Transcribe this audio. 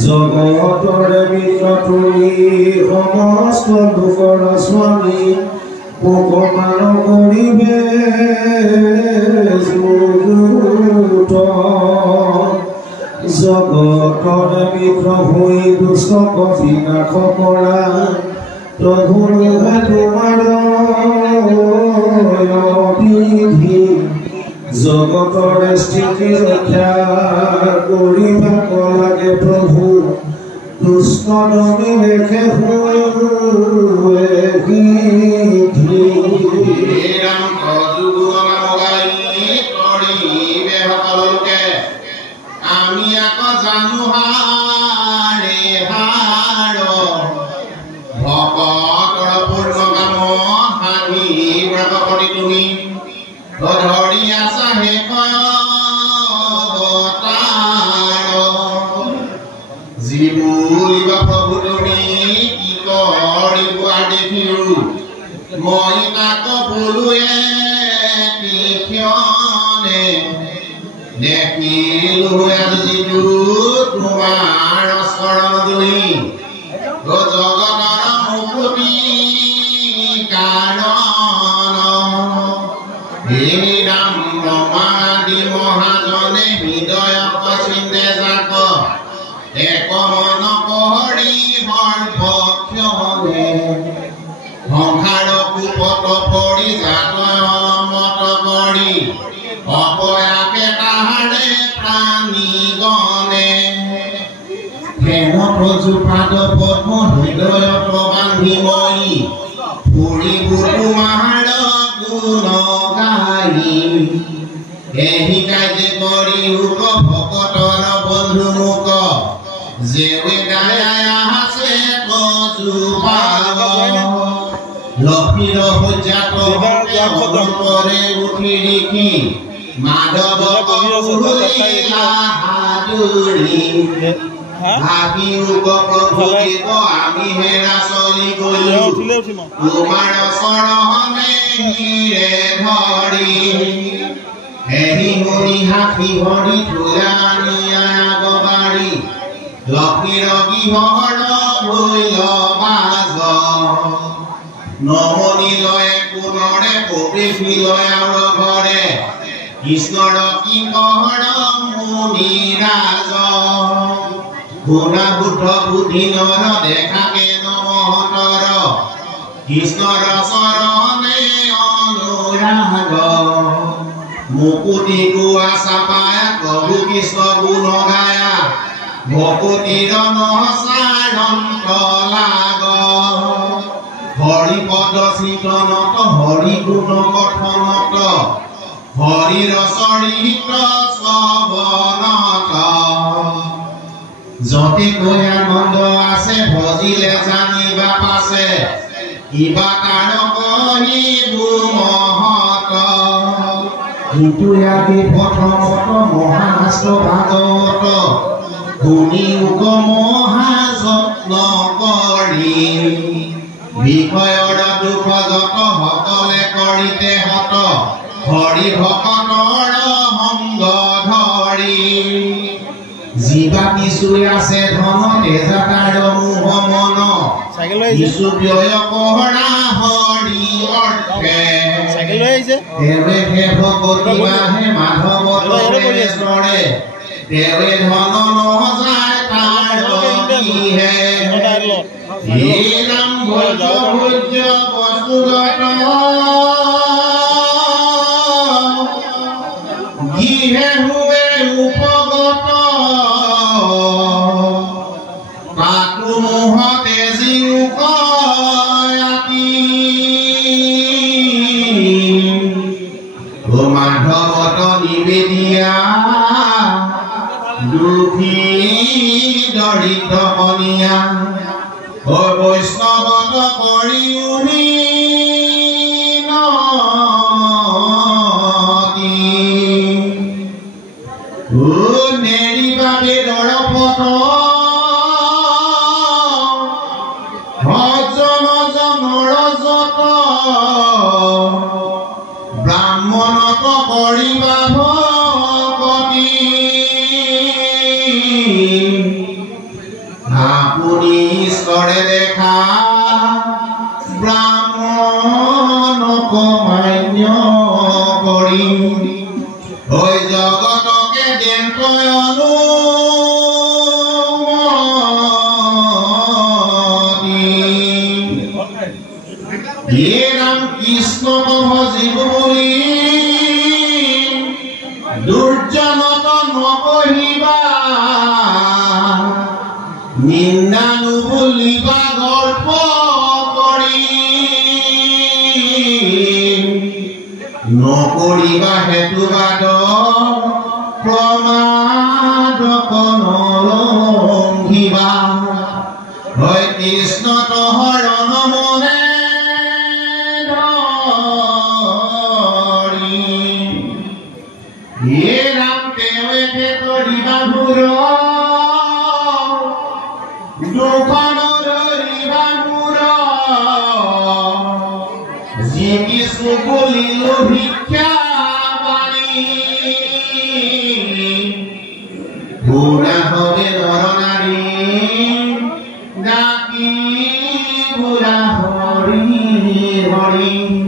জগতৰে মিত্ৰ তুমি সমস্ত দুখৰ স্বামী উপকাৰ কৰিবে জগতৰে মিত্ৰ হৈ দুষ্টক বিনাশ কৰা প্ৰভুৰ তোমাৰ বিধি জগতৰ স্থিতি ৰক্ষা কৰিব লাগে প্ৰভু দুষ্ট নমি লেখে আমি আকৌ জানো হাৰে হাৰ ভকতৰ পূৰ্ণ কাম হানি প্ৰকটি তুমি ধৰি আছা হে জীৱুলিবা প্ৰভু তুমি কি কৰিব দেখিলো মই তাক বোলোৱে কিয়নে দেখিলো যিটো তোমাৰ চৰণ দুই জগতৰ মুকুতি ৰাম ব্ৰহ্মাদি মহাজনে হৃদয় চিন্তে যাক এক মন কৰি সৰ্বক্ষণে সংসাৰ কুপত পৰি জাতয় অলমত কৰি অপয়াকে তাহাৰে প্ৰাণী গণে হেম প্ৰজুপাদ পদ্ম হৃদয়ত বান্ধি মই ফুৰিব তোমাৰ গুণ গাই এহি কাজে কৰি উক ভকতৰ বন্ধু মুক যেৱে গায় আছে কজুপাদ লক্ষ্মীৰ সজ্জাত কৰে উঠি দেখি মাধৱ ভাবি উক প্ৰভু দেৱ আমি হেৰা চলি গলো তোমাৰ চৰণে হিৰে ধৰি এহি মুনি হাতী ভৰি তুলানিয়া আগবাৰী লক্ষ্মীৰ গৃহৰ ভৈল বাজ নমনি লয় কোনৰে প্ৰৱেশী লয় আৰু ঘৰে কৃষ্ণৰ কিংকৰ মুনিৰাজ গুণা বুদ্ধ বুদ্ধি নৰ দেখাকে নমহতৰ কৃষ্ণৰ চৰণে অনুৰাগ মুকুতি গোৱা চাপায়া প্ৰভু কৃষ্ণ গুণ গায়া ভকতিৰ নচাৰন্ত লাগ হৰিপদ চিন্তনত হৰি গুণ কথনত হৰিৰ চৰিত্ৰ শ্ৰৱণত যতে কৈ আনন্দ আছে ভজিলে জানিবা পাছে কিবা তাৰ কহিবু মহত ইটোয়াদি প্ৰথমত মহাৰাষ্ট্ৰ ভাগৱত শুনি উক মহাযত্ন কৰি বিষয়ৰ দুখ যত সকলে কৰিতে হত হৰি ভকতৰ সংগ ধৰি জীৱা কিছু আছে ধন তেজাতাৰ মোহ মন কিছু ব্যয় কৰা হৰি অৰ্থে তেৱে হে ভকতি বাহে মাধৱ তৰে তেৱে ধন নজায় তাৰ কিহে হে নাম ভোজ ভোজ্য বস্তুগত গৃহে হুৱে উপগত পাতু মোহতে জিউকয়াতি মাধৱত নিবেদিয়া দুখী দৰিদ্ৰ কনিয়া বৈষ্ণৱত কৰি নেৰিবা বেদৰ পথ ভজন জনৰ যত কৰিবা ভকতি আপুনি ঈশ্বৰে দেখা ব্ৰাহ্মণক মান্য কৰি হৈ জগতকে দেন্তয় হে ৰাম কৃষ্ণ ভজিব বুলি দুৰ্জনত নকহিবা নিন্দা নুবুলিবা গল্প কৰি নকৰিবা হেতুবাদ প্ৰমাদক নলংঘিবা হয় কৃষ্ণ তহৰণ মনে হে ৰাম তেওঁকে কৰিবা ভুৰ দুখন ধৰিবা মূৰ যি কিছু বুলিলো ভিক্ষা পানী বুঢ়া হবে নৰ নাৰী ডাকি বুঢ়া হৰি হৰি